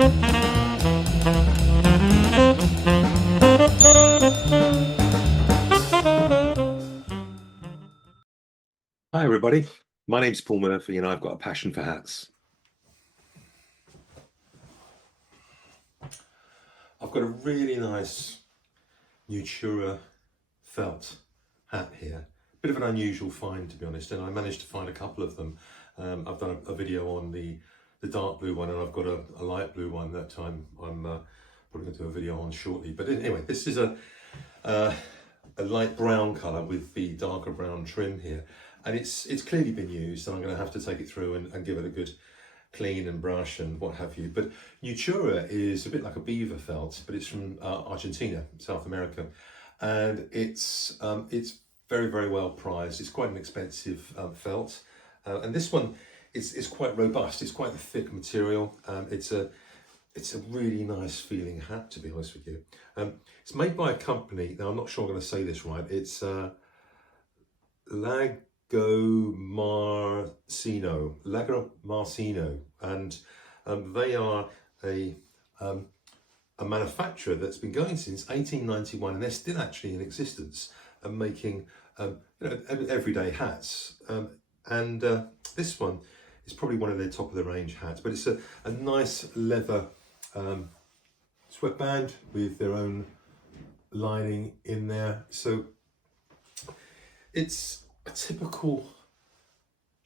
Hi everybody, my name's Paul Murphy and I've got a passion for hats. I've got a really nice Nutria felt hat here. Bit of an unusual find, to be honest, and I managed to find a couple of them. I've done a video on the dark blue one, and I've got a light blue one that I'm probably going to do a video on shortly. But anyway, this is a light brown colour with the darker brown trim here. And it's clearly been used, and I'm going to have to take it through and give it a good clean and brush and what have you. But Nutria is a bit like a beaver felt, but it's from Argentina, South America, and it's very, very well priced. It's quite an expensive felt, and this one is quite robust. It's quite a thick material. It's a really nice feeling hat, to be honest with you. It's made by a company. Now I'm not sure I'm going to say this right. It's Lagomarsino, and they are a manufacturer that's been going since 1891, and they're still actually in existence and making everyday hats. And this one is probably one of their top of the range hats, but it's a nice leather sweatband with their own lining in there. So it's a typical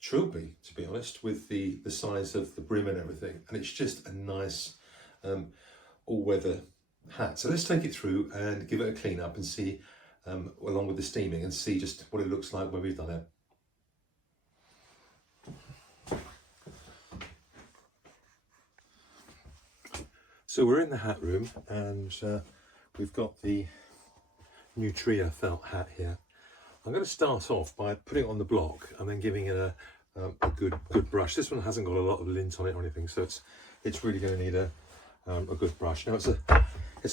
Trilby, to be honest, with the size of the brim and everything, and it's just a nice all-weather hat. So let's take it through and give it a clean up and see, along with the steaming, and see just what it looks like when we've done it. So we're in the hat room, and we've got the Nutria felt hat here. I'm going to start off by putting it on the block and then giving it a good brush. This one hasn't got a lot of lint on it or anything, so it's really going to need a good brush. Now it's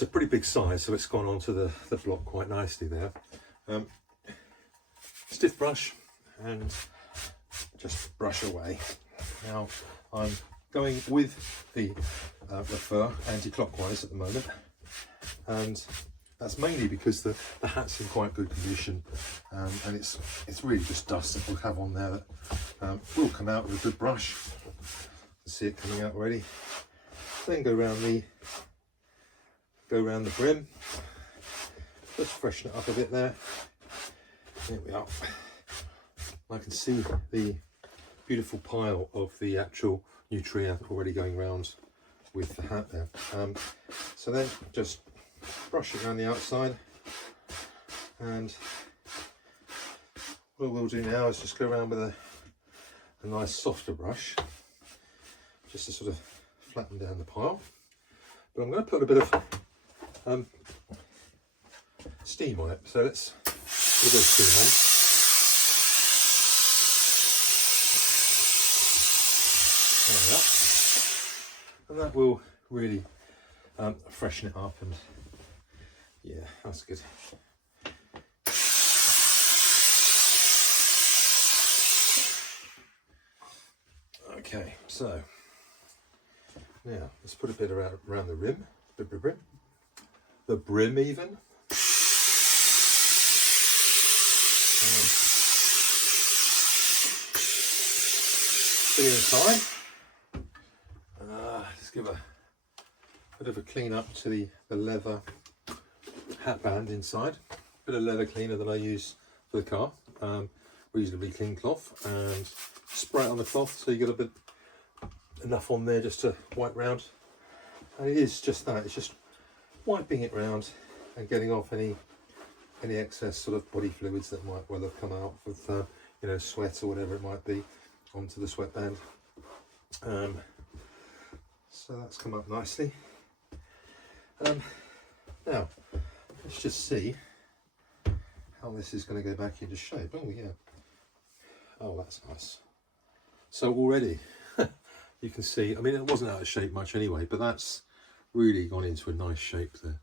a pretty big size, so it's gone onto the block quite nicely there. Stiff brush and just brush away. Now I'm going with the fur anti-clockwise at the moment, and that's mainly because the hat's in quite good condition, and it's really just dust that we'll have on there that will come out with a good brush. See it coming out already. Then go around the brim, just freshen it up a bit there. There we are. I can see the beautiful pile of the actual Nutria already going round with the hat there. So then just brush it around the outside, and what we'll do now is just go around with a nice softer brush just to sort of flatten down the pile. But I'm going to put a bit of steam on it, so let's put a bit of steam on. There we are. And that will really freshen it up, and yeah, that's good. Okay, so now let's put a bit around the rim, the brim even. Put it inside. Just give a bit of a clean up to the leather hat band inside. Bit of leather cleaner that I use for the car. Reasonably clean cloth, and spray it on the cloth so you get a bit enough on there just to wipe round. And it is just that, it's just wiping it round and getting off any excess sort of body fluids that might well have come out with sweat or whatever it might be onto the sweatband. So that's come up nicely. Now let's just see how this is going to go back into shape. Oh yeah, oh that's nice. So already you can see, I mean, it wasn't out of shape much anyway, but that's really gone into a nice shape there.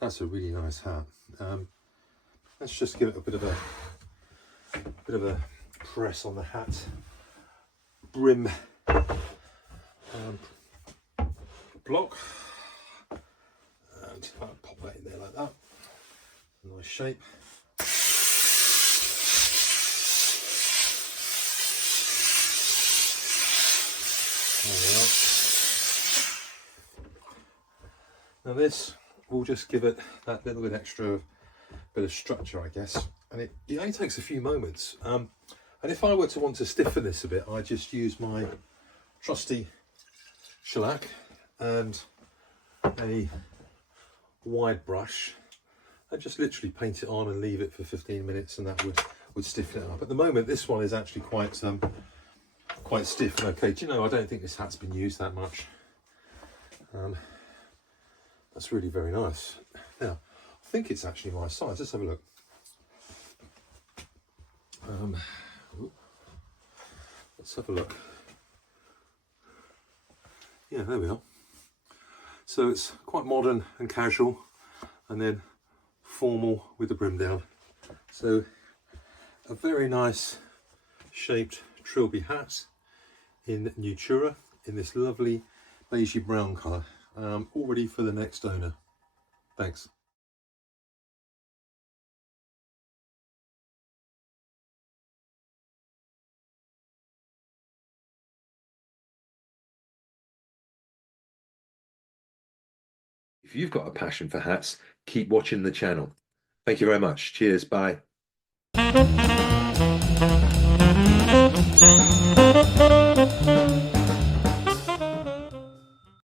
That's a really nice hat. Let's just give it a bit of a press on the hat brim block, and I'll pop that in there like that. Nice shape. There we are. Now this will just give it that little bit extra bit of structure, I guess, and it only takes a few moments. And if I were to want to stiffen this a bit, I just use my trusty shellac and a wide brush and just literally paint it on and leave it for 15 minutes, and that would stiffen it up. At the moment, this one is actually quite stiff. Okay, do you know, I don't think this hat's been used that much. That's really very nice. Now, I think it's actually my size. Let's have a look. Let's have a look. Yeah, there we are. So it's quite modern and casual, and then formal with the brim down. So a very nice shaped Trilby hat in Nutria in this lovely beige brown colour, all ready for the next owner. Thanks. If you've got a passion for hats, keep watching the channel. Thank you very much. Cheers. Bye.